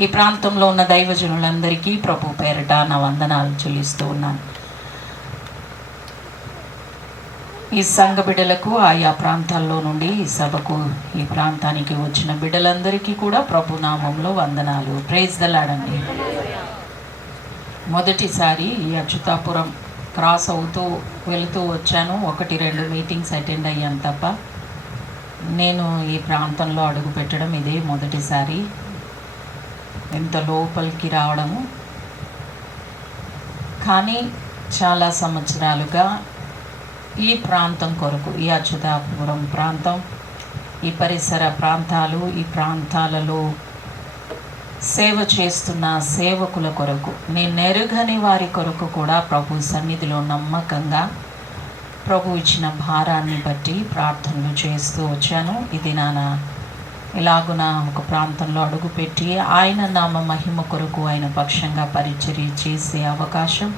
ఈ ప్రాంతంలో ఉన్న దైవజనులందరికీ ప్రభు పేరిట నా వందనాలు చెల్లిస్తూ ఉన్నాను. ఈ సంఘ బిడ్డలకు ఆయా ప్రాంతాల్లో నుండి ఈ సభకు ఈ ప్రాంతానికి వచ్చిన బిడ్డలందరికీ కూడా ప్రభు నామంలో వందనాలు. ప్రైజ్ ద లార్డ్ అండి. మొదటిసారి ఈ అచ్యుతాపురం క్రాస్ అవుతూ వెళుతూ వచ్చాను. 1-2 మీటింగ్స్ అటెండ్ అయ్యాను తప్ప నేను ఈ ప్రాంతంలో అడుగు పెట్టడం ఇదే మొదటిసారి. ఇంత లోపలికి రావడము, కానీ చాలా సంవత్సరాలుగా ఈ ప్రాంతం కొరకు, ఈ అచ్యుతాపురం ప్రాంతం, ఈ పరిసర ప్రాంతాలు, ఈ ప్రాంతాలలో సేవ చేస్తున్న సేవకుల కొరకు, నేను ఎరుగని వారి కొరకు కూడా ప్రభు సన్నిధిలో నమ్మకంగా ప్రభు ఇచ్చిన భారాన్ని బట్టి ప్రార్థనలు చేస్తూ వచ్చాను. ఇది ఇలాగున ఒక ప్రాంతంలో అడుగుపెట్టి ఆయన నామ మహిమ కొరకు ఆయన పక్షంగా పరిచర్య చేసే అవకాశం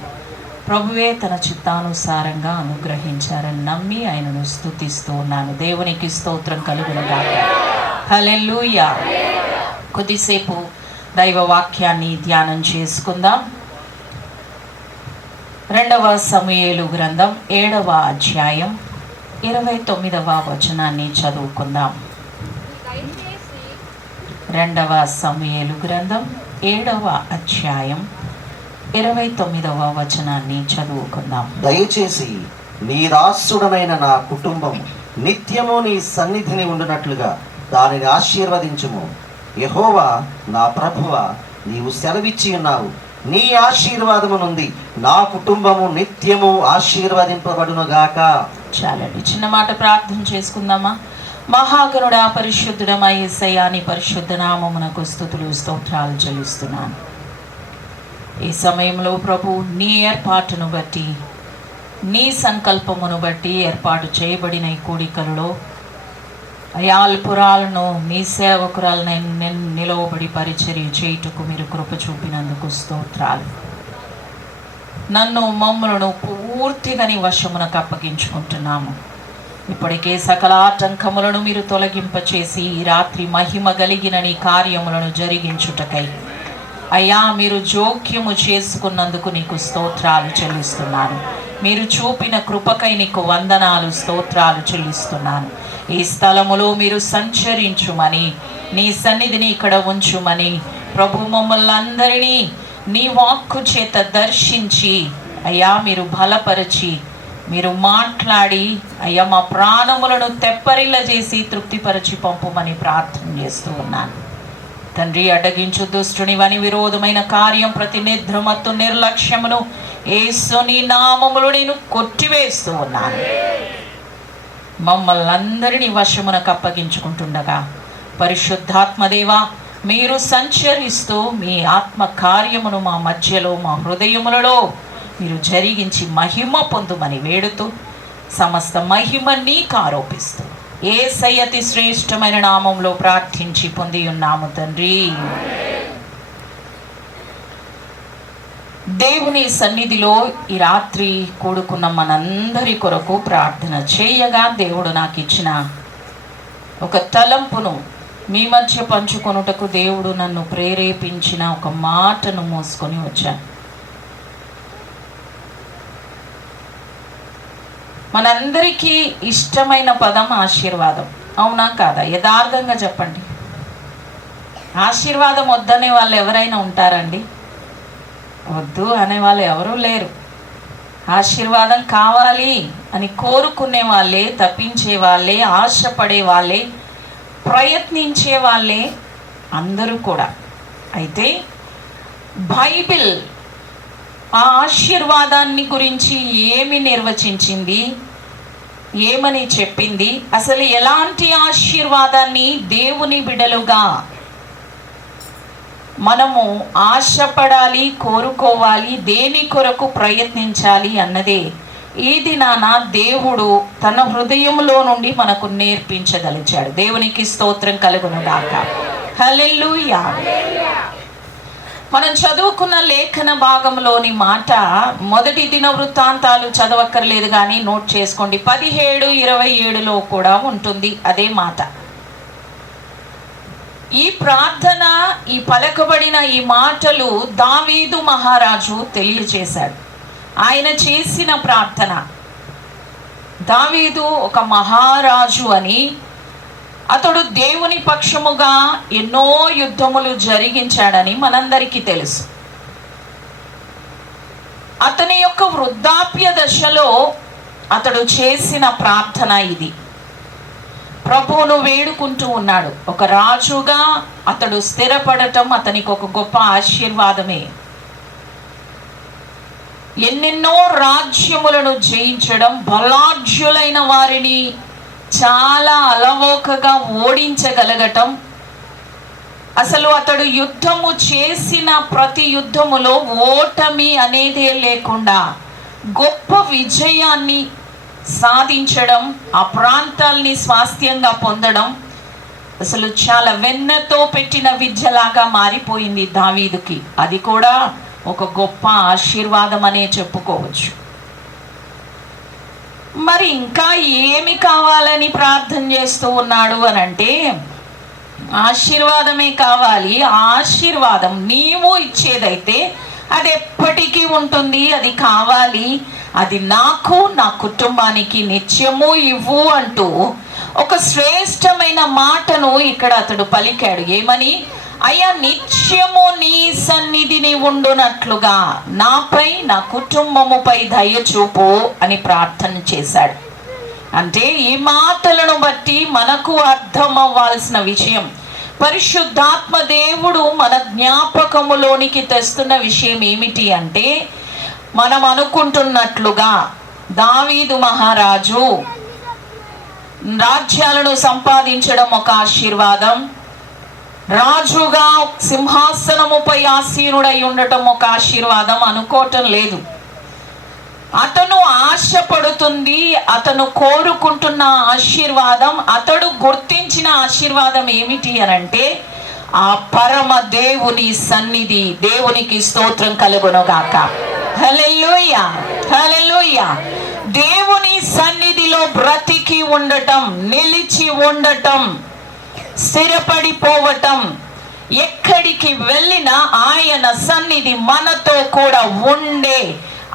ప్రభువే తన చిత్తానుసారంగా అనుగ్రహించారని నమ్మి ఆయనను స్తుతిస్తూ ఉన్నాను. దేవునికి స్తోత్రం కలుగునుగాక. హల్లెలూయా. కొద్దిసేపు దైవ వాక్యాన్ని ధ్యానం చేసుకుందాం. 2వ సమూయేలు గ్రంథం 7వ అధ్యాయం 29వ వచనాన్ని చదువుకుందాం. 2వ సమూయేలు గ్రంథం 7వ అధ్యాయం 29వ వచనాన్ని చదువుకుందాం. దయచేసి నీ దాసుడనైన నా కుటుంబం నిత్యము నీ సన్నిధిని ఉండునట్లుగా దానిని ఆశీర్వదించుము. యెహోవా నా ప్రభువా, నీవు సెలవిచ్చి ఉన్నావు, నీ ఆశీర్వాదము నుండి నా కుటుంబము నిత్యము ఆశీర్వదింపబడునుగాక. చాలండి, చిన్న మాట ప్రార్థన చేసుకుందామా. మహాగణుడా, పరిశుద్ధుడమా యేసయ్యా, నీ పరిశుద్ధ నామమునకు స్తుతులు స్తోత్రాలు చెల్లిస్తున్నాను. ఈ సమయంలో ప్రభు నీ ఏర్పాటును బట్టి, నీ సంకల్పమును బట్టి ఏర్పాటు చేయబడిన ఈ కూడికలలో అయాల్పురాలను నీ సేవకురాలను నిలవబడి పరిచర్య చేయుటకు మీరు కృప చూపినందుకు స్తోత్రాలు. నన్ను మమ్మలను పూర్తిగా నీ వశమునకు అప్పగించుకుంటున్నాము. ఇప్పటికే సకల ఆటంకములను మీరు తొలగింపచేసి ఈ రాత్రి మహిమ కలిగిన నీ కార్యములను జరిగించుటకై అయ్యా మీరు జోక్యము చేసుకున్నందుకు నీకు స్తోత్రాలు చెల్లిస్తున్నాను. మీరు చూపిన కృపకై నీకు వందనాలు, స్తోత్రాలు చెల్లిస్తున్నాను. ఈ స్థలములో మీరు సంచరించుమని, నీ సన్నిధిని ఇక్కడ ఉంచుమని ప్రభు మమ్మల్ని అందరినీ నీ వాక్కు చేత దర్శించి అయ్యా మీరు బలపరిచి, మీరు మాట్లాడి అయ్యా మా ప్రాణములను తెప్పరిల్ల చేసి తృప్తిపరిచి పంపుమని ప్రార్థన చేస్తూ ఉన్నాను. తండ్రి, అడ్డగించు దుష్టుని వని విరోధమైన కార్యం, ప్రతి నిద్రమత్తు నిర్లక్ష్యమును యేసు నీ నామములో నేను కొట్టివేస్తూ ఉన్నాను. మమ్మల్ని అందరినీ వశమునకు అప్పగించుకుంటుండగా పరిశుద్ధాత్మదేవా మీరు సంచరిస్తూ మీ ఆత్మ కార్యమును మా మధ్యలో, మా హృదయములలో మీరు జరిగించి మహిమ పొందుమని వేడుతూ సమస్త మహిమ నీకు ఆరోపిస్తూ యేసయ్య అతి శ్రేష్టమైన నామంలో ప్రార్థించి పొంది ఉన్నాము తండ్రి. దేవుని సన్నిధిలో ఈ రాత్రి కూడుకున్న మనందరి కొరకు ప్రార్థన చేయగా దేవుడు నాకు ఇచ్చిన ఒక తలంపును మీ మధ్య పంచుకొనుటకు దేవుడు నన్ను ప్రేరేపించిన ఒక మాటను మోసుకొని వచ్చాను. మనందరికీ ఇష్టమైన పదం ఆశీర్వాదం, అవునా కాదా? యథార్థంగా చెప్పండి. ఆశీర్వాదం వద్దనే వాళ్ళు ఎవరైనా ఉంటారండి? వద్దు అనే వాళ్ళు ఎవరూ లేరు. ఆశీర్వాదం కావాలి అని కోరుకునే వాళ్ళే, తప్పించే వాళ్ళే, ఆశపడే వాళ్ళే, ప్రయత్నించే వాళ్ళే అందరూ కూడా. అయితే బైబిల్ ఆ ఆశీర్వాదాన్ని గురించి ఏమి నిర్వచించింది, ఏమని చెప్పింది, అసలు ఎలాంటి ఆశీర్వాదాన్ని దేవుని బిడ్డలుగా మనము ఆశపడాలి, కోరుకోవాలి, దేని కొరకు ప్రయత్నించాలి అన్నదే ఈ దినాన దేవుడు తన హృదయంలో నుండి మనకు నేర్పించదలిచాడు. దేవునికి స్తోత్రం కలుగునుగాక. హల్లెలూయా. మనం చదువుకున్న లేఖన భాగంలోని మాట మొదటి దినవృత్తాంతాలు చదవక్కర్లేదు కానీ నోట్ చేసుకోండి. 17:27లో కూడా ఉంటుంది అదే మాట. ఈ ప్రార్థన, ఈ పలకబడిన ఈ మాటలు దావీదు మహారాజు తెలియజేశాడు. ఆయన చేసిన ప్రార్థన. దావీదు ఒక మహారాజు అని, అతడు దేవుని పక్షముగా ఎన్నో యుద్ధములు జరిగించాడని మనందరికీ తెలుసు. అతని యొక్క వృద్ధాప్య దశలో అతడు చేసిన ప్రార్థన ఇది. ప్రభువును వేడుకుంటూ ఉన్నాడు. ఒక రాజుగా అతడు స్థిరపడటం అతనికి ఒక గొప్ప ఆశీర్వాదమే. ఎన్నెన్నో రాజ్యములను జయించడం, బలాఢ్యులైన వారిని చాలా అలవోకగా ఓడించగలగటం, అసలు అతడు యుద్ధము చేసిన ప్రతి యుద్ధములో ఓటమి అనేదే లేకుండా గొప్ప విజయాన్ని సాధించడం, ఆ ప్రాంతాల్ని స్వాస్థ్యంగా పొందడం అసలు చాలా వెన్నతో పెట్టిన విద్యలాగా మారిపోయింది దావీదుకి. అది కూడా ఒక గొప్ప ఆశీర్వాదం అనే చెప్పుకోవచ్చు. మరి ఇంకా ఏమి కావాలని ప్రార్థన చేస్తూ ఉన్నాడు అని అంటే, ఆశీర్వాదమే కావాలి. ఆ ఆశీర్వాదం నీవు ఇచ్చేదైతే అది ఎప్పటికీ ఉంటుంది, అది కావాలి, అది నాకు, నా కుటుంబానికి నిత్యము ఇవ్వు అంటూ ఒక శ్రేష్టమైన మాటను ఇక్కడ అతడు పలికాడు. ఏమని? అయ్యా, నిత్యము నీ సన్నిధిని ఉండునట్లుగా నాపై, నా కుటుంబముపై దయ చూపు అని ప్రార్థన చేశాడు. అంటే ఈ మాటలను బట్టి మనకు అర్థం అవ్వాల్సిన విషయం, పరిశుద్ధాత్మ దేవుడు మన జ్ఞాపకములోనికి తెస్తున్న విషయం ఏమిటి అంటే, మనం అనుకుంటున్నట్లుగా దావీదు మహారాజు రాజ్యాలను సంపాదించడం ఒక ఆశీర్వాదం, రాజుగా సింహాసనముపై ఆసీనుడై ఉండటం ఒక ఆశీర్వాదం అనుకోవటం లేదు. అతను ఆశపడుతుంది, అతను కోరుకుంటున్న ఆశీర్వాదం, అతడు గుర్తించిన ఆశీర్వాదం ఏమిటి అనంటే, ఆ పరమ దేవుని సన్నిధి. దేవునికి స్తోత్రం కలుగునుగాక. హల్లెలూయా, హల్లెలూయా. దేవుని సన్నిధిలో బ్రతికి ఉండటం, నిలిచి ఉండటం, స్థిరపడిపోవటం, ఎక్కడికి వెళ్ళినా ఆయన సన్నిధి మనతో కూడా ఉండే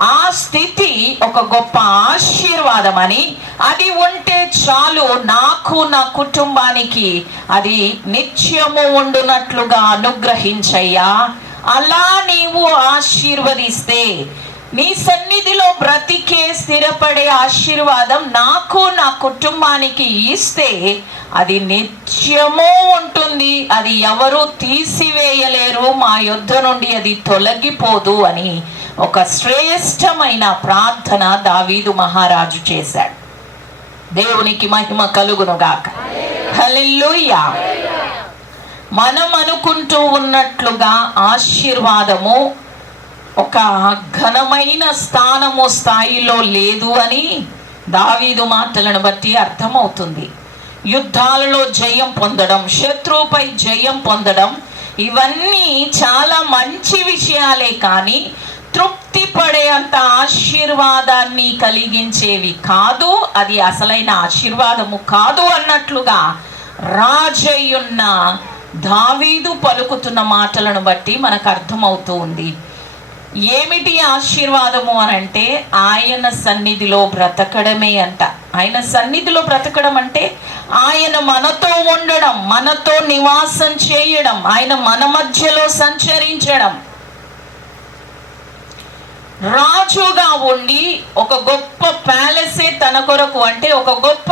ఆ స్థితి ఒక గొప్ప ఆశీర్వాదం అని, అది ఉంటే చాలు, నాకు, నా కుటుంబానికి అది నిత్యము ఉండునట్లుగా అనుగ్రహించయ్యా. అలా నీవు ఆశీర్వదిస్తే, నీ సన్నిధిలో బ్రతికే స్థిరపడే ఆశీర్వాదం నాకు, నా కుటుంబానికి ఇస్తే అది నిత్యము ఉంటుంది, అది ఎవరు తీసివేయలేరు, మా యొద్ద నుండి అది తొలగిపోదు అని ఒక శ్రేష్టమైన ప్రార్థన దావీదు మహారాజు చేశాడు. దేవునికి మహిమ కలుగునుగాక. హల్లెలూయా. మనం అనుకుంటూ ఉన్నట్లుగా ఆశీర్వాదము ఒక ఘనమైన స్థానము, స్థాయిలో లేదు అని దావీదు మాటలను బట్టి అర్థమవుతుంది. యుద్ధాలలో జయం పొందడం, శత్రువుపై జయం పొందడం, ఇవన్నీ చాలా మంచి విషయాలే, కానీ తృప్తి పడే అంత ఆశీర్వాదాన్ని కలిగించేవి కాదు, అది అసలైన ఆశీర్వాదము కాదు అన్నట్లుగా రాజయ్యున్న దావీదు పలుకుతున్న మాటలను బట్టి మనకు అర్థమవుతూ ఉంది. ఏమిటి ఆశీర్వాదము అని అంటే, ఆయన సన్నిధిలో బ్రతకడమే అంట. ఆయన సన్నిధిలో బ్రతకడం అంటే ఆయన మనతో ఉండడం, మనతో నివాసం చేయడం, ఆయన మన మధ్యలో సంచరించడం. రాజుగా ఉండి ఒక గొప్ప ప్యాలెసే తన కొరకు, అంటే ఒక గొప్ప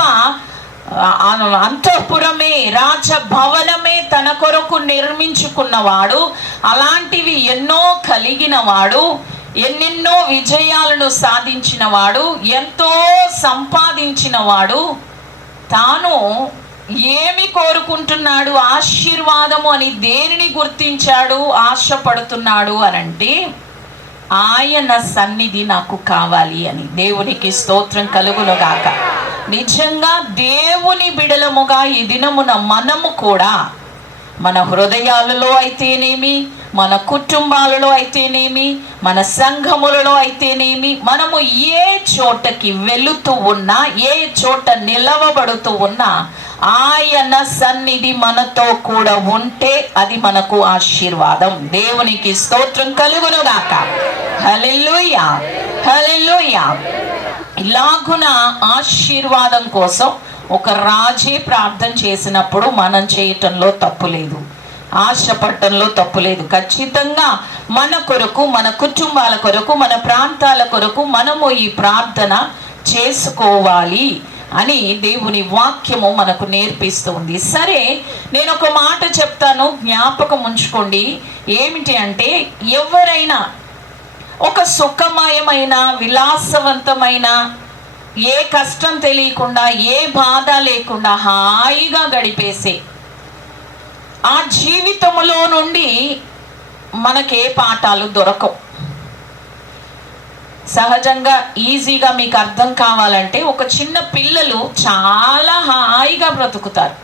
అంతఃపురమే, రాజభవనమే తన కొరకు నిర్మించుకున్నవాడు, అలాంటివి ఎన్నో కలిగినవాడు, ఎన్నెన్నో విజయాలను సాధించినవాడు, ఎంతో సంపాదించినవాడు, తాను ఏమి కోరుకుంటున్నాడు? ఆశీర్వాదము అని దేనిని గుర్తించాడు, ఆశపడుతున్నాడు అనంటే, ఆయన సన్నిధి నాకు కావాలి అని. దేవునికి స్తోత్రం కలుగునుగాక. నిజంగా దేవుని బిడలముగా ఈ దినమున మనము కూడా మన హృదయాలలో అయితేనేమి, మన కుటుంబాలలో అయితేనేమి, మన సంఘములలో అయితేనేమి, మనము ఏ చోటకి వెళుతూ ఉన్నా, ఏ చోట నిలవబడుతూ ఉన్నా ఆయన సన్నిధి మనతో కూడా ఉంటే అది మనకు ఆశీర్వాదం. దేవునికి స్తోత్రం కలుగునుగాక. హల్లెలూయా, హల్లెలూయా. ఇలాగున ఆశీర్వాదం కోసం ఒక రాజే ప్రార్థన చేసినప్పుడు మనం చేయటంలో తప్పులేదు, ఆశపడటంలో తప్పులేదు. ఖచ్చితంగా మన కొరకు, మన కుటుంబాల కొరకు, మన ప్రాంతాల కొరకు మనము ఈ ప్రార్థన చేసుకోవాలి అని దేవుని వాక్యము మనకు నేర్పిస్తుంది. సరే, నేను ఒక మాట చెప్తాను, జ్ఞాపకం ఉంచుకోండి. ఏమిటి అంటే, ఎవరైనా ఒక సుఖమయమైన, విలాసవంతమైన, ఏ కష్టం తెలియకుండా, ఏ బాధ లేకుండా హాయిగా గడిపేసే ఆ జీవితంలో నుండి మనకే పాఠాలు దొరకవు. సహజంగా ఈజీగా మీకు అర్థం కావాలంటే, ఒక చిన్న పిల్లలు చాలా హాయిగా బ్రతుకుతారు.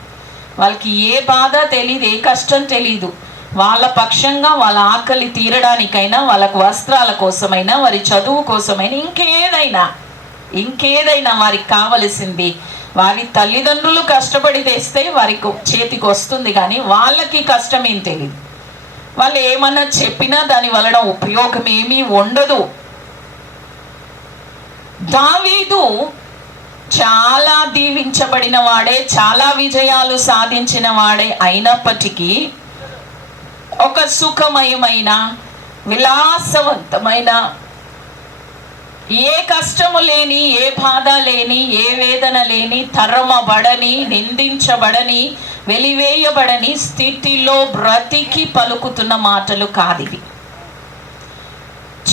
వాళ్ళకి ఏ బాధ తెలియదు, ఏ కష్టం తెలియదు. వాళ్ళ పక్షంగా వాళ్ళ ఆకలి తీరడానికైనా, వాళ్ళకు వస్త్రాల కోసమైనా, వారి చదువు కోసమైనా, ఇంకేదైనా వారికి కావలసింది వారి తల్లిదండ్రులు కష్టపడి తెస్తే వారికి చేతికి వస్తుంది. కానీ వాళ్ళకి కష్టం ఏం తెలియదు. వాళ్ళు ఏమన్నా చెప్పినా దాని వలన ఉపయోగం ఏమీ ఉండదు. దావీదు చాలా దీవించబడిన వాడే, చాలా విజయాలు సాధించిన వాడే అయినప్పటికీ ఒక సుఖమయమైన, విలాసవంతమైన, ఏ కష్టము లేని, ఏ బాధ లేని, ఏ వేదన లేని, తరమబడని, నిందించబడని, వెలివేయబడని స్థితిలో బ్రతికి పలుకుతున్న మాటలు కాదివి.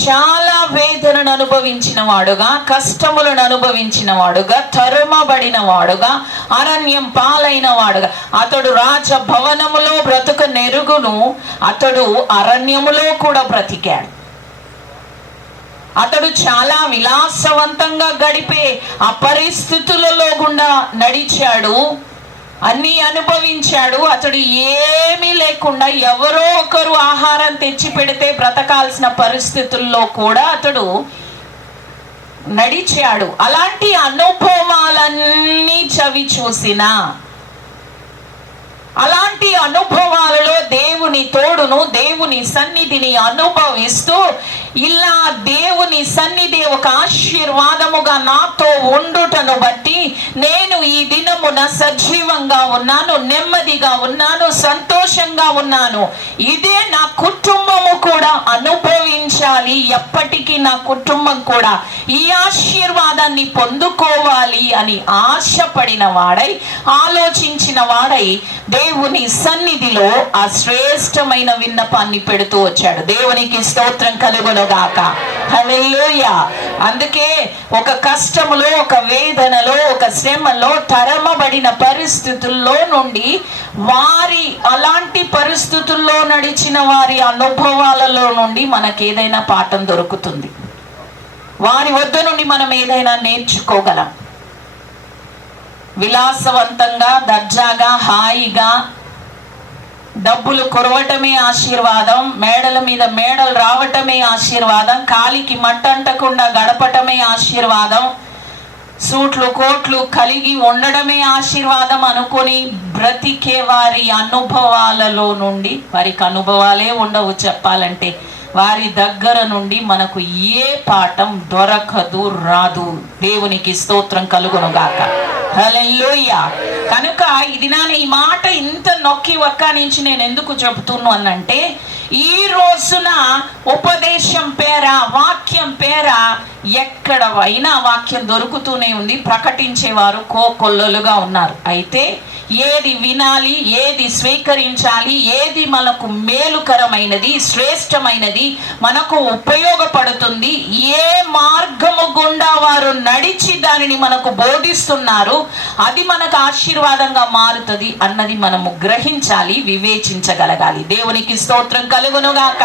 చాలా వేదనను అనుభవించిన వాడుగా, కష్టములను అనుభవించిన వాడుగా, తరమబడిన వాడుగా, అరణ్యం పాలైన వాడుగా, అతడు రాజభవనములో బ్రతుక నెరుగును, అతడు అరణ్యములో కూడా బ్రతికాడు. అతడు చాలా విలాసవంతంగా గడిపే ఆ పరిస్థితులలో గుండా నడిచాడు, అన్నీ అనుభవించాడు. అతడు ఏమీ లేకుండా ఎవరో ఒకరు ఆహారం తెచ్చి పెడితే బ్రతకాల్సిన పరిస్థితుల్లో కూడా అతడు నడిచాడు. అలాంటి అనుభవాలన్నీ చవి చూసిన, అలాంటి అనుభవాలలో దేవుని తోడును, దేవుని సన్నిధిని అనుభవిస్తూ, ఇలా దేవుని సన్నిధి ఒక ఆశీర్వాదముగా నాతో ఉండుటను బట్టి నేను ఈ దినమున సజీవంగా ఉన్నాను, నెమ్మదిగా ఉన్నాను, సంతోషంగా ఉన్నాను. ఇదే నా కుటుంబము కూడా అనుభవించాలి, ఎప్పటికీ నా కుటుంబం కూడా ఈ ఆశీర్వాదాన్ని పొందుకోవాలి అని ఆశపడిన వాడై, ఆలోచించిన వాడై దేవుని సన్నిధిలో ఆ శ్రేష్టమైన విన్నపాన్ని పెడుతూ వచ్చాడు. దేవునికి స్తోత్రం కలుగునుగాక. హల్లెలూయా. అందుకే ఒక కష్టములో, ఒక వేదనలో, ఒక శ్రమలో, తరమబడిన పరిస్థితుల్లో నుండి, వారి అలాంటి పరిస్థితుల్లో నడిచిన వారి అనుభవాలలో నుండి మనకు ఏదైనా పాఠం దొరుకుతుంది. వారి వద్ద నుండి మనం ఏదైనా నేర్చుకోగలం. విలాసవంతంగా, దర్జాగా, హాయిగా డబ్బులు కురవటమే ఆశీర్వాదం, మేడల మీద మేడలు రావటమే ఆశీర్వాదం, కాలికి మట్టంటకుండా గడపటమే ఆశీర్వాదం, సూట్లు కోట్లు కలిగి ఉండడమే ఆశీర్వాదం అనుకొని బ్రతికే వారి అనుభవాలలో నుండి, వారికి అనుభవాలే ఉండవు చెప్పాలంటే, వారి దగ్గర నుండి మనకు ఏ పాఠం దొరకదు, రాదు. దేవునికి స్తోత్రం కలుగునుగాక. హల్లెలూయా. కనుక ఇది ఈ మాట ఇంత నొక్కి వక్కానించి నేను ఎందుకు చెబుతున్నానంటే, ఈ రోజున ఉపదేశం పేర, వాక్యం పేర ఎక్కడ అయినా వాక్యం దొరుకుతూనే ఉంది. ప్రకటించేవారు కోకొల్లలుగా ఉన్నారు. అయితే ఏది వినాలి, ఏది స్వీకరించాలి, ఏది మనకు మేలుకరమైనది, శ్రేష్టమైనది, మనకు ఉపయోగపడుతుంది, ఏ మార్గము గుండా వారు నడిచి దానిని మనకు బోధిస్తున్నారు, అది మనకు ఆశీర్వాదంగా మారుతుంది అన్నది మనము గ్రహించాలి, వివేచించగలగాలి. దేవునికి స్తోత్రం కలుగునుగాక.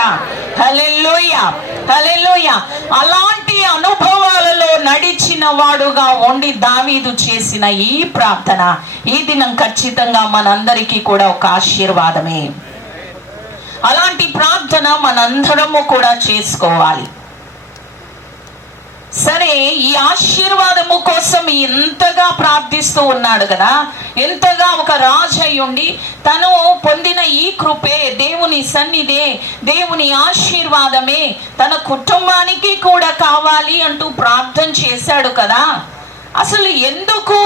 హల్లెలూయా, హల్లెలూయా. అలాంటి అనుభవాలలో నడిచిన వాడుగా ఉండి దావీదు చేసిన ఈ ప్రార్థన ఈ దినం ఖచ్చితంగా మనందరికీ కూడా ఒక ఆశీర్వాదమే. అలాంటి ప్రార్థన మనందరము కూడా చేసుకోవాలి. సరే, ఈ ఆశీర్వాదము కోసం ఎంతగా ప్రార్థిస్తూ ఉన్నాడు కదా, ఎంతగా ఒక రాజు అయ్యుండి తను పొందిన ఈ కృపే, దేవుని సన్నిధే, దేవుని ఆశీర్వాదమే తన కుటుంబానికి కూడా కావాలి అంటూ ప్రార్థన చేశాడు కదా. అసలు ఎందుకు,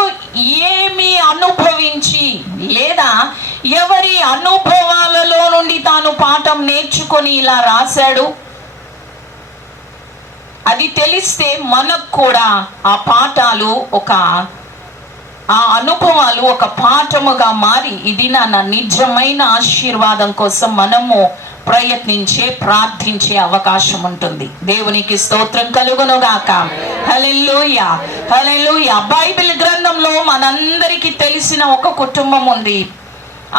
ఏమి అనుభవించి లేదా ఎవరి అనుభవాలలో నుండి తాను పాఠం నేర్చుకొని ఇలా రాశాడు? అది తెలిస్తే మనకు కూడా ఆ పాఠాలు ఆ అనుభవాలు ఒక పాఠముగా మారి ఇది నా నిజమైన ఆశీర్వాదం కోసం మనము ప్రార్థించే అవకాశం ఉంటుంది. దేవునికి స్తోత్రం కలుగును గాక. హల్లెలూయా, హల్లెలూయా. బైబిల్ గ్రంథంలో మనందరికీ తెలిసిన ఒక కుటుంబం ఉంది.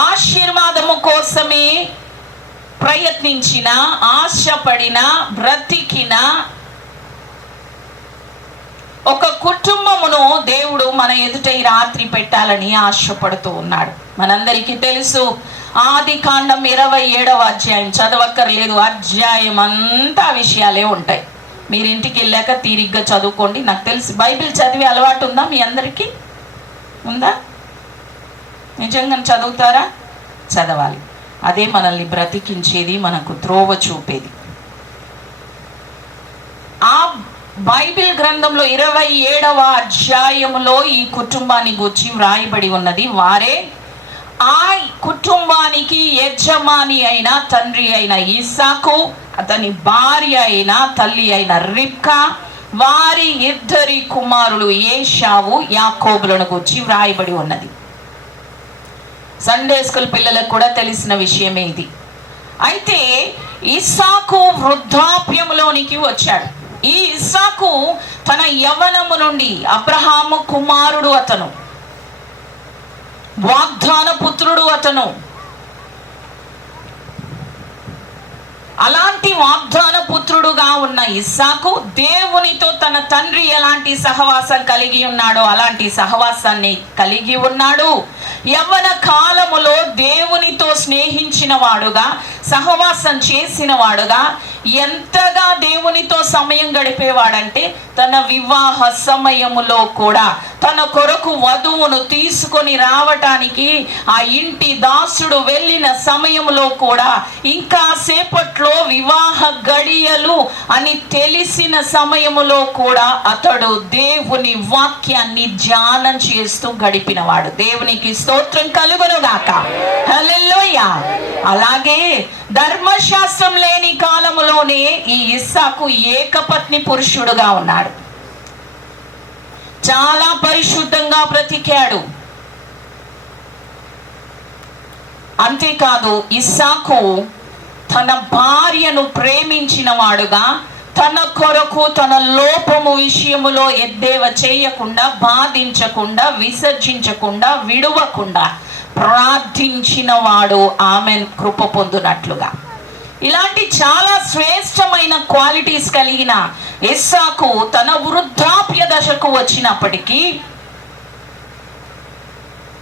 ఆశీర్వాదము కోసమే ప్రయత్నించిన, ఆశపడిన, బ్రతికిన ఒక కుటుంబమును దేవుడు మన ఎదుట ఈ రాత్రి పెట్టాలని ఆశపడుతూ ఉన్నాడు. మనందరికీ తెలుసు, ఆదికాండం 27వ అధ్యాయం, చదవక్కర్లేదు, అధ్యాయం అంతా విషయాలే ఉంటాయి. మీరు ఇంటికి వెళ్ళాక తీరిగ్గా చదువుకోండి. నాకు తెలిసి బైబిల్ చదివే అలవాటు ఉందా మీ అందరికీ? ఉందా? నిజంగా చదువుతారా? చదవాలి. అదే మనల్ని బ్రతికించేది, మనకు త్రోవ చూపేది. ఆ బైబిల్ గ్రంథంలో 27వ అధ్యాయములో ఈ కుటుంబాన్ని గురించి వ్రాయబడి ఉన్నది. వారే ఆ కుటుంబానికి యజమాని అయిన తండ్రి అయిన ఇస్సాకు, అతని భార్య అయిన తల్లి అయిన రిబ్కా, వారి 2 కుమారులు ఏశావు, యాకోబులను గురించి వ్రాయబడి ఉన్నది. సండే స్కూల్ పిల్లలకు కూడా తెలిసిన విషయమే ఇది. అయితే ఇస్సాకు వృద్ధాప్యంలోనికి వచ్చాడు. ఈ ఇస్సాకు తన యవ్వనము నుండి, అబ్రహాము కుమారుడు అతను, వాగ్దాన పుత్రుడు అతను. అలాంటి వాగ్దాన పుత్రుడుగా ఉన్న ఇస్సాకు దేవునితో తన తండ్రి ఎలాంటి సహవాసం కలిగి ఉన్నాడో అలాంటి సహవాసాన్ని కలిగి ఉన్నాడు. యవ్వన కాలములో దేవునితో స్నేహించిన వాడుగా, సహవాసం చేసిన వాడుగా, ఎంతగా దేవునితో సమయం గడిపేవాడంటే తన వివాహ సమయములో కూడా తన కొరకు వధువును తీసుకొని రావటానికి ఆ ఇంటి దాసుడు వెళ్ళిన సమయంలో కూడా, ఇంకా సేపట్లో వివాహ గడియలు అని తెలిసిన సమయములో కూడా అతడు దేవుని వాక్యాన్ని ధ్యానం చేస్తూ గడిపినవాడు. దేవునికి స్తోత్రం కలుగును గాక. హల్లెలూయా. అలాగే ధర్మశాస్త్రం లేని కాలములోనే ఈ ఇస్సాకు ఏకపత్ని పురుషుడుగా ఉన్నాడు. చాలా పరిశుద్ధంగా బ్రతికాడు. అంతేకాదు, ఇస్సాకు తన భార్యను ప్రేమించిన వాడుగా, తన కొరకు తన లోపము విషయములో ఎద్దేవ చేయకుండా, బాధించకుండా, విసర్జించకుండా, విడువకుండా ప్రార్థించిన వాడు ఆమె కృప పొందునట్లుగా. ఇలాంటి చాలా శ్రేష్టమైన క్వాలిటీస్ కలిగిన ఇస్సాకు తన వృద్ధాప్య దశకు వచ్చినప్పటికీ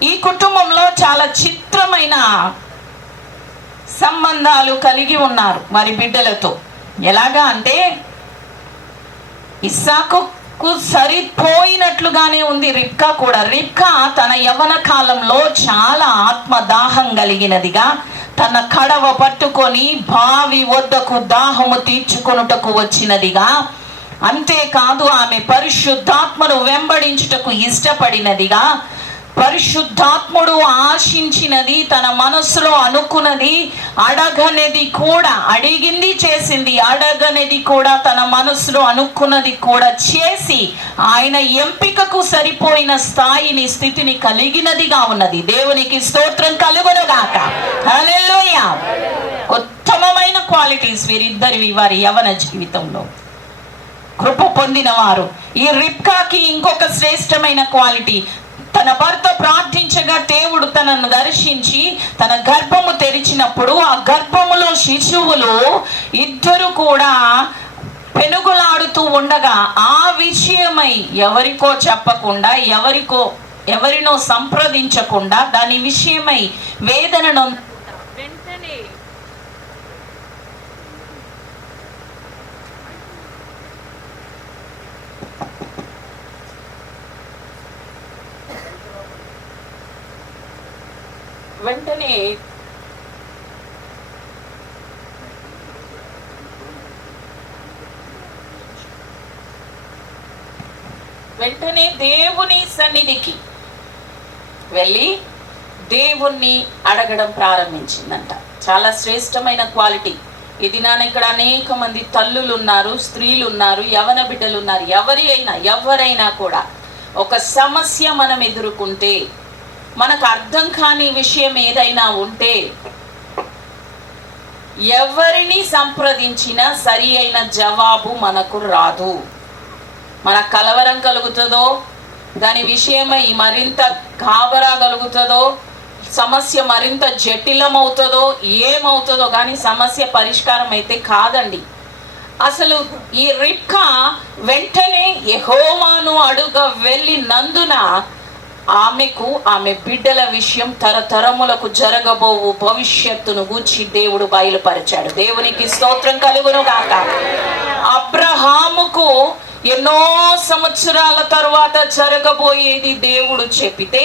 ఈ కుటుంబంలో చాలా చిత్రమైన సంబంధాలు కలిగి ఉన్నారు వారి బిడ్డలతో. ఎలాగా అంటే, ఇస్సాకుకు సరిపోయినట్లుగానే ఉంది రిబ్కా కూడా. రిబ్కా తన యవ్వన కాలంలో చాలా ఆత్మదాహం కలిగినదిగా, తన కడవ పట్టుకొని బావి వద్దకు దాహము తీర్చుకొనుటకు వచ్చినదిగా, అంతేకాదు ఆమె పరిశుద్ధాత్మను వెంబడించుటకు ఇష్టపడినదిగా, పరిశుద్ధాత్ముడు ఆశించినది, తన మనస్సులో అనుకున్నది, అడగనేది కూడా అడిగింది చేసింది, అడగనేది కూడా తన మనస్సులో అనుకున్నది కూడా చేసి ఆయన ఎంపికకు సరిపోయిన స్థాయిని, స్థితిని కలిగినదిగా ఉన్నది. దేవునికి స్తోత్రం కలుగును గాక. హల్లెలూయా. ఉత్తమమైన క్వాలిటీస్ వీరిద్దరివి వారి యవ్వన జీవితంలో. కృప పొందిన వారు. ఈ రిబ్కాకి ఇంకొక శ్రేష్టమైన క్వాలిటీ, తన భర్త ప్రార్థించగా దేవుడు తనను దర్శించి తన గర్భము తెరిచినప్పుడు ఆ గర్భములో శిశువులు 2 కూడా పెనుగులాడుతూ ఉండగా ఆ విషయమై ఎవరికో చెప్పకుండా, ఎవరినో సంప్రదించకుండా దాని విషయమై వేదనను వెంటనే వెంటనే దేవుని సన్నిధికి వెళ్ళి దేవుణ్ణి అడగడం ప్రారంభించిందంట. చాలా శ్రేష్టమైన క్వాలిటీ. ఈ దినాన ఇక్కడ అనేక మంది తల్లులు ఉన్నారు, స్త్రీలు ఉన్నారు, యవన బిడ్డలు ఉన్నారు. ఎవరైనా కూడా ఒక సమస్య మనం ఎదుర్కొంటే, మనకు అర్థం కాని విషయం ఏదైనా ఉంటే ఎవరిని సంప్రదించినా సరి అయిన జవాబు మనకు రాదు. మన కలవరం కలుగుతుందో, దాని విషయమై మరింత గాబరా కలుగుతుందో, సమస్య మరింత జటిలమవుతుందో, ఏమవుతుందో కానీ సమస్య పరిష్కారం అయితే కాదండి. అసలు ఈ రిబ్కా వెంటనే యెహోవాను అడుగ వెళ్ళినందున ఆమెకు ఆమె బిడ్డల విషయం, తరతరములకు జరగబోవు భవిష్యత్తును గూర్చి దేవుడు బయలుపరిచాడు. దేవునికి స్తోత్రం కలుగును గాక. అబ్రహాముకు ఎన్నో సంవత్సరాల తరువాత జరగబోయేది దేవుడు చెప్పితే,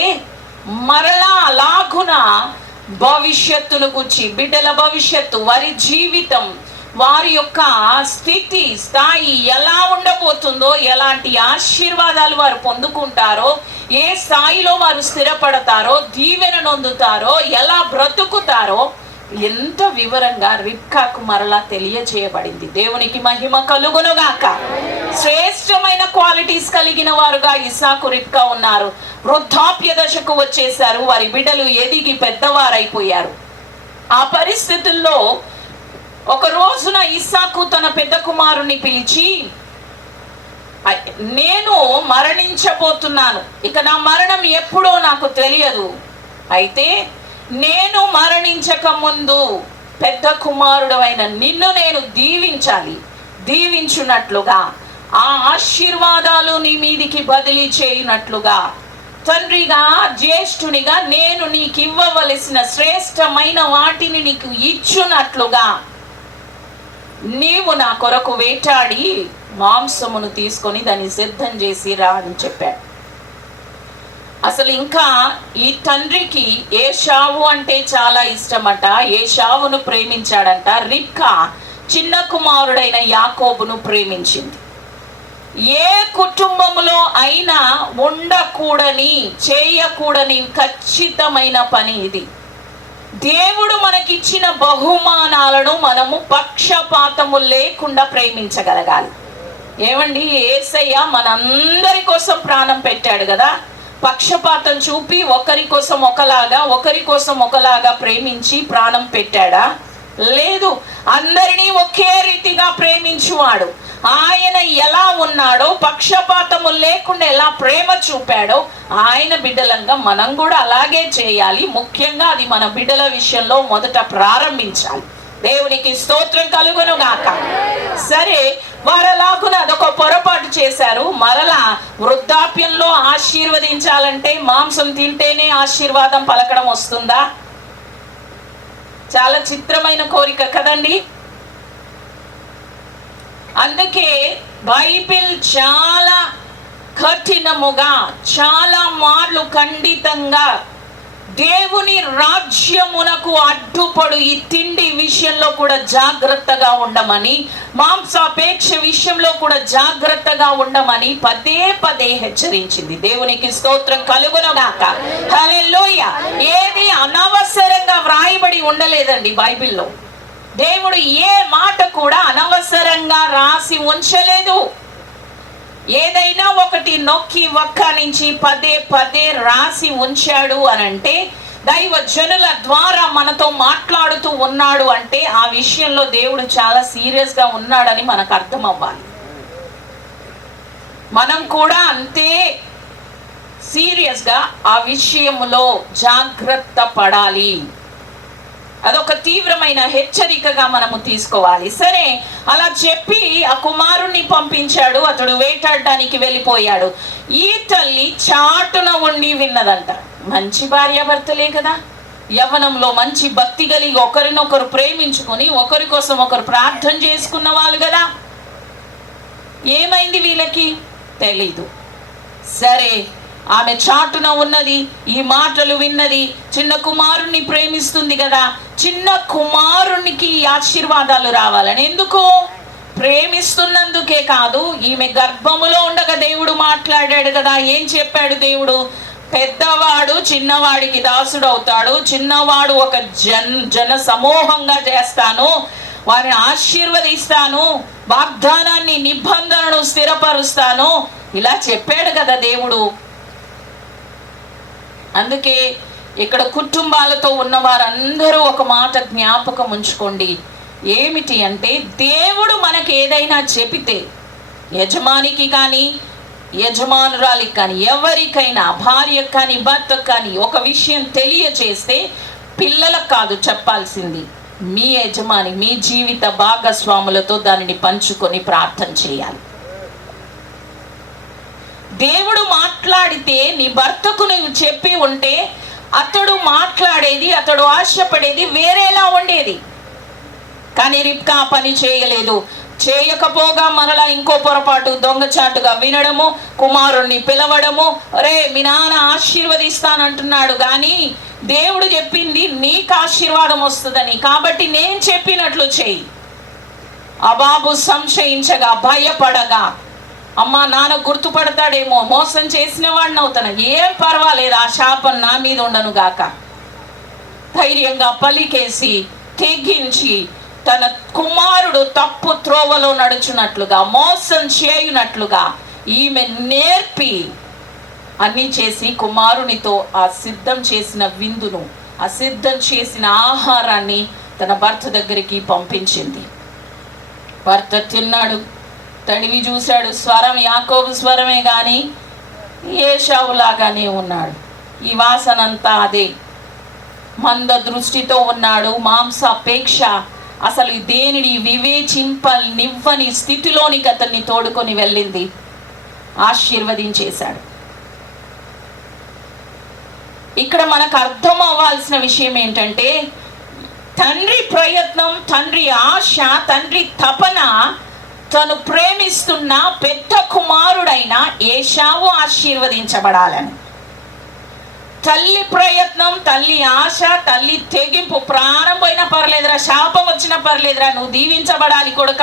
మరలా అలాగున భవిష్యత్తును గురించి, బిడ్డల భవిష్యత్తు, వారి జీవితం, వారి యొక్క స్థాయి ఎలా ఉండబోతుందో, ఎలాంటి ఆశీర్వాదాలు వారు పొందుకుంటారో, ఏ స్థాయిలో వారు స్థిరపడతారో, దీవెన నొందుతారో, ఎలా బ్రతుకుతారో ఎంత వివరంగా రిబ్కాకు మరలా తెలియజేయబడింది. దేవునికి మహిమ కలుగునుగాక. శ్రేష్టమైన క్వాలిటీస్ కలిగిన వారుగా ఇస్సాకు, రిబ్కా ఉన్నారు. వృద్ధాప్య దశకు వచ్చేశారు. వారి బిడ్డలు ఎదిగి పెద్దవారైపోయారు. ఆ పరిస్థితుల్లో ఒక రోజున ఇస్సాకు తన పెద్ద కుమారుని పిలిచి, నేను మరణించబోతున్నాను, ఇక నా మరణం ఎప్పుడో నాకు తెలియదు, అయితే నేను మరణించక ముందు పెద్ద కుమారుడు అయిన నిన్ను నేను దీవించున్నట్లుగా, ఆ ఆశీర్వాదాలు నీ మీదికి బదిలీ చేయునట్లుగా, తండ్రిగా, జ్యేష్ఠునిగా నేను నీకు ఇవ్వవలసిన శ్రేష్టమైన వాటిని నీకు ఇచ్చునట్లుగా నీవు నా కొరకు వేటాడి మాంసమును తీసుకొని దాన్ని సిద్ధం చేసి రా అని చెప్పాడు. అసలు ఇంకా ఈ తండ్రికి ఏశావు అంటే చాలా ఇష్టమట. ఏశావును ప్రేమించాడంట. రిబ్కా చిన్న కుమారుడైన యాకోబును ప్రేమించింది. ఏ కుటుంబంలో అయినా ఉండకూడని, చేయకూడని ఖచ్చితమైన పని ఇది. దేవుడు మనకిచ్చిన బహుమానాలను మనము పక్షపాతము లేకుండా ప్రేమించగలగాలి. ఏమండి, యేసయ్య మనందరి కోసం ప్రాణం పెట్టాడు కదా. పక్షపాతం చూపి ఒకరి కోసం ఒకలాగా ప్రేమించి ప్రాణం పెట్టాడా? లేదు. అందరినీ ఒకే రీతిగా ప్రేమించువాడు. ఆయన ఎలా ఉన్నాడో, పక్షపాతము లేకుండా ఎలా ప్రేమ చూపాడో, ఆయన బిడ్డలంగా మనం కూడా అలాగే చేయాలి. ముఖ్యంగా అది మన బిడ్డల విషయంలో మొదట ప్రారంభించాలి. దేవునికి స్తోత్రం కలుగును గాక. సరే, వారలాగున అదొక పొరపాటు చేశారు. మరలా వృద్ధాప్యంలో ఆశీర్వదించాలంటే మాంసం తింటేనే ఆశీర్వాదం పలకడం వస్తుందా? చాలా చిత్రమైన కోరిక కదండి. అందుకే బైబిల్ చాలా కఠినముగా, చాలా మార్లు ఖండితంగా దేవుని రాజ్యమునకు అడ్డుపడు ఈ తిండి విషయంలో కూడా జాగ్రత్తగా ఉండమని, మాంసాపేక్ష విషయంలో కూడా జాగ్రత్తగా ఉండమని పదే పదే హెచ్చరించింది. దేవునికి స్తోత్రం కలుగునుగాక. హల్లెలూయా. ఏది అనవసరంగా వ్రాయబడి ఉండలేదండి బైబిల్లో. దేవుడు ఏ మాట కూడా అనవసరంగా రాసి ఉంచలేదు. ఏదైనా ఒకటి నొక్కి ఒక్క నుంచి పదే పదే రాసి ఉంచాడు అనంటే, దైవ జనుల ద్వారా మనతో మాట్లాడుతూ ఉన్నాడు అంటే ఆ విషయంలో దేవుడు చాలా సీరియస్గా ఉన్నాడని మనకు అర్థం అవ్వాలి. మనం కూడా అంతే సీరియస్గా ఆ విషయంలో జాగ్రత్త పడాలి. అదొక తీవ్రమైన హెచ్చరికగా మనము తీసుకోవాలి. సరే, అలా చెప్పి ఆ కుమారుణ్ణి పంపించాడు. అతడు వేటాడడానికి వెళ్ళిపోయాడు. ఈ తల్లి చాటున ఉండి విన్నదంట. మంచి భార్యాభర్తలే కదా, యవ్వనంలో మంచి భక్తి కలిగి ఒకరినొకరు ప్రేమించుకొని ఒకరి కోసం ఒకరు ప్రార్థన చేసుకున్న వాళ్ళు కదా. ఏమైంది వీళ్ళకి తెలీదు. సరే, ఆమె చాటున ఉన్నది, ఈ మాటలు విన్నది. చిన్న కుమారుణ్ణి ప్రేమిస్తుంది కదా, చిన్న కుమారునికి ఆశీర్వాదాలు రావాలని. ఎందుకు? ప్రేమిస్తున్నందుకే కాదు, ఈమె గర్భములో ఉండగా దేవుడు మాట్లాడాడు కదా. ఏం చెప్పాడు దేవుడు? పెద్దవాడు చిన్నవాడికి దాసుడు అవుతాడు, చిన్నవాడు ఒక జన సమూహంగా చేస్తాను, వారిని ఆశీర్వదిస్తాను, వాగ్దానాన్ని నిబంధనను స్థిరపరుస్తాను, ఇలా చెప్పాడు కదా దేవుడు. అందుకే ఇక్కడ కుటుంబాలతో ఉన్న వారందరూ ఒక మాట జ్ఞాపకం ఉంచుకోండి. ఏమిటి అంటే, దేవుడు మనకి ఏదైనా చెబితే, యజమానికి కానీ యజమానురాలికి కానీ ఎవరికైనా, భార్యకు కానీ భర్తకు కానీ ఒక విషయం తెలియచేస్తే పిల్లలకు కాదు చెప్పాల్సింది, మీ యజమాని, మీ జీవిత భాగస్వాములతో దానిని పంచుకొని ప్రార్థన చేయాలి. దేవుడు మాట్లాడితే నీ భర్తకు నువ్వు చెప్పి ఉంటే అతడు మాట్లాడేది, అతడు ఆశపడేది వేరేలా ఉండేది. కానీ రిబ్కా పని చేయలేదు. చేయకపోగా మరలా ఇంకో పొరపాటు, దొంగచాటుగా వినడము, కుమారుణ్ణి పిలవడము. రే, మీ నాన్న ఆశీర్వదిస్తానంటున్నాడు, కానీ దేవుడు చెప్పింది నీకు ఆశీర్వాదం వస్తుందని, కాబట్టి నేను చెప్పినట్లు చెయ్యి. ఆ బాబు సంశయించగా, భయపడగా, అమ్మ నాన్న గుర్తుపడతాడేమో, మోసం చేసిన వాడిని అవుతాను, ఏం పర్వాలేదు, ఆ శాపం నా మీద ఉండను గాక, ధైర్యంగా పలికేసి తెగించి తన కుమారుడు తప్పు త్రోవలో నడుచున్నట్లుగా, మోసం చేయునట్లుగా ఈమె నేర్పి అన్నీ చేసి కుమారునితో ఆ సిద్ధం చేసిన విందును, ఆ సిద్ధం చేసిన ఆహారాన్ని తన భర్త దగ్గరికి పంపించింది. భర్త తిన్నాడు, తడివి చూశాడు. స్వరం యాకోబు స్వరమే కానీ ఏశావులాగానే ఉన్నాడు. ఈ వాసనంతా అదే. మంద దృష్టితో ఉన్నాడు. మాంసాపేక్ష, అసలు దేనిని వివేచింపనివ్వని స్థితిలోనికి అతన్ని తోడుకొని వెళ్ళింది. ఆశీర్వదించేశాడు. ఇక్కడ మనకు అర్థం అవ్వాల్సిన విషయం ఏంటంటే, తండ్రి ప్రయత్నం, తండ్రి ఆశ, తండ్రి తపన తను ప్రేమిస్తున్న పెద్ద కుమారుడైన ఏశావు ఆశీర్వదించబడాలని. తల్లి ప్రయత్నం, తల్లి ఆశ, తల్లి తెగింపు, ప్రాణం పోయినా పర్లేదురా, శాపం వచ్చినా పర్లేదురా, నువ్వు దీవించబడాలి కొడుక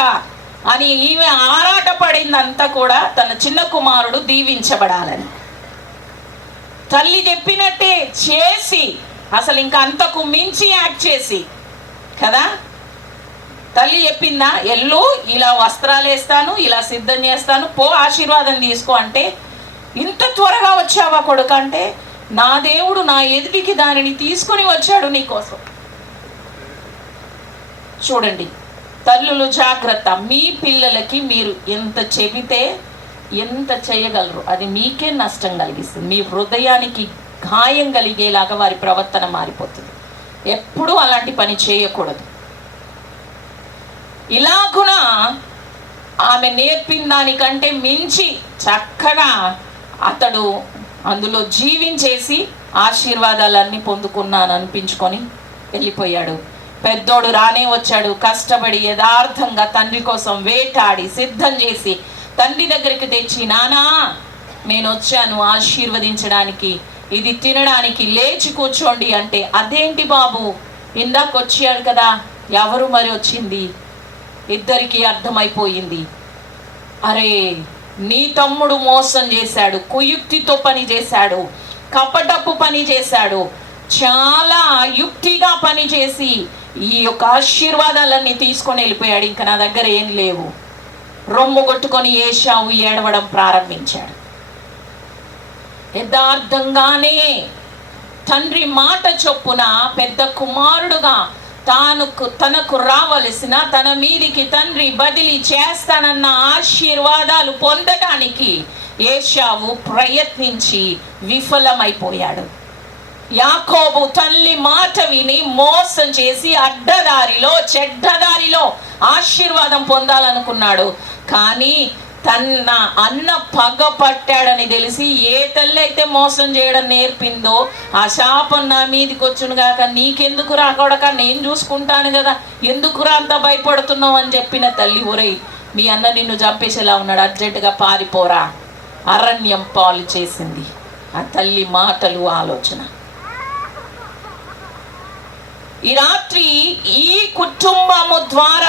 అని ఈమె ఆరాట పడిందంతా కూడా తన చిన్న కుమారుడు దీవించబడాలని. తల్లి చెప్పినట్టే చేసి, అసలు ఇంకా అంతకు మించి యాక్ట్ చేసి కదా. తల్లి చెప్పిందా, ఎల్లు ఇలా వస్త్రాలు వేస్తాను, ఇలా సిద్ధం చేస్తాను, పో ఆశీర్వాదం తీసుకో అంటే, ఇంత త్వరగా వచ్చావా కొడుకు అంటే, నా దేవుడు నా ఎదుటికి దానిని తీసుకొని వచ్చాడు నీకోసం. చూడండి తల్లులు, జాగ్రత్త. మీ పిల్లలకి మీరు ఎంత చెబితే ఎంత చేయగలరు, అది మీకే నష్టం కలిగిస్తుంది. మీ హృదయానికి గాయం కలిగేలాగా వారి ప్రవర్తన మారిపోతుంది. ఎప్పుడూ అలాంటి పని చేయకూడదు. ఇలాగున ఆమె నేర్పిన దానికంటే మించి చక్కగా అతడు అందులో జీవించేసి ఆశీర్వాదాలన్నీ పొందుకున్నాను అనిపించుకొని వెళ్ళిపోయాడు. పెద్దోడు రానే వచ్చాడు. కష్టపడి యథార్థంగా తండ్రి కోసం వేటాడి సిద్ధం చేసి తండ్రి దగ్గరికి తెచ్చి, నానా నేను వచ్చాను ఆశీర్వదించడానికి, ఇది తినడానికి, లేచి కూర్చోండి అంటే, అదేంటి బాబు ఇందాక వచ్చాడు కదా, ఎవరు మరి వచ్చింది? ఇద్దరికి అర్థమైపోయింది. అరే, నీ తమ్ముడు మోసం చేశాడు, కుయుక్తితో పని చేశాడు, కపటపు పని చేశాడు, చాలా యుక్తిగా పని చేసి ఈ యొక్క ఆశీర్వాదాలన్నీ తీసుకొని వెళ్ళిపోయాడు. ఇంకా నా దగ్గర ఏం లేవు. రొమ్ము కొట్టుకొని ఏశావు ఏడవడం ప్రారంభించాడు. యథార్థంగానే తండ్రి మాట చొప్పున పెద్ద కుమారుడుగా తనకు రావలసిన, తన మీదికి తండ్రి బదిలీ చేస్తానన్న ఆశీర్వాదాలు పొందడానికి ఏశావు ప్రయత్నించి విఫలమైపోయాడు. యాకోబు తల్లి మాట విని మోసం చేసి అడ్డదారిలో చెడ్డదారిలో ఆశీర్వాదం పొందాలనుకున్నాడు. కానీ తన అన్న పగ పట్టాడని తెలిసి ఏ తల్లి అయితే మోసం చేయడం నేర్పిందో ఆ శాపం నా మీదికి వచ్చును గాక, నీకెందుకు రాకూడక నేను చూసుకుంటాను కదా, ఎందుకురా అంత భయపడుతున్నావు అని చెప్పిన తల్లి, ఒరేయ్ మీ అన్న నిన్ను చంపేసేలా ఉన్నాడు, అర్జెంటుగా పారిపోరా, అరణ్యం పాలు చేసింది ఆ తల్లి మాటలు ఆలోచన. ఈ రాత్రి ఈ కుటుంబము ద్వారా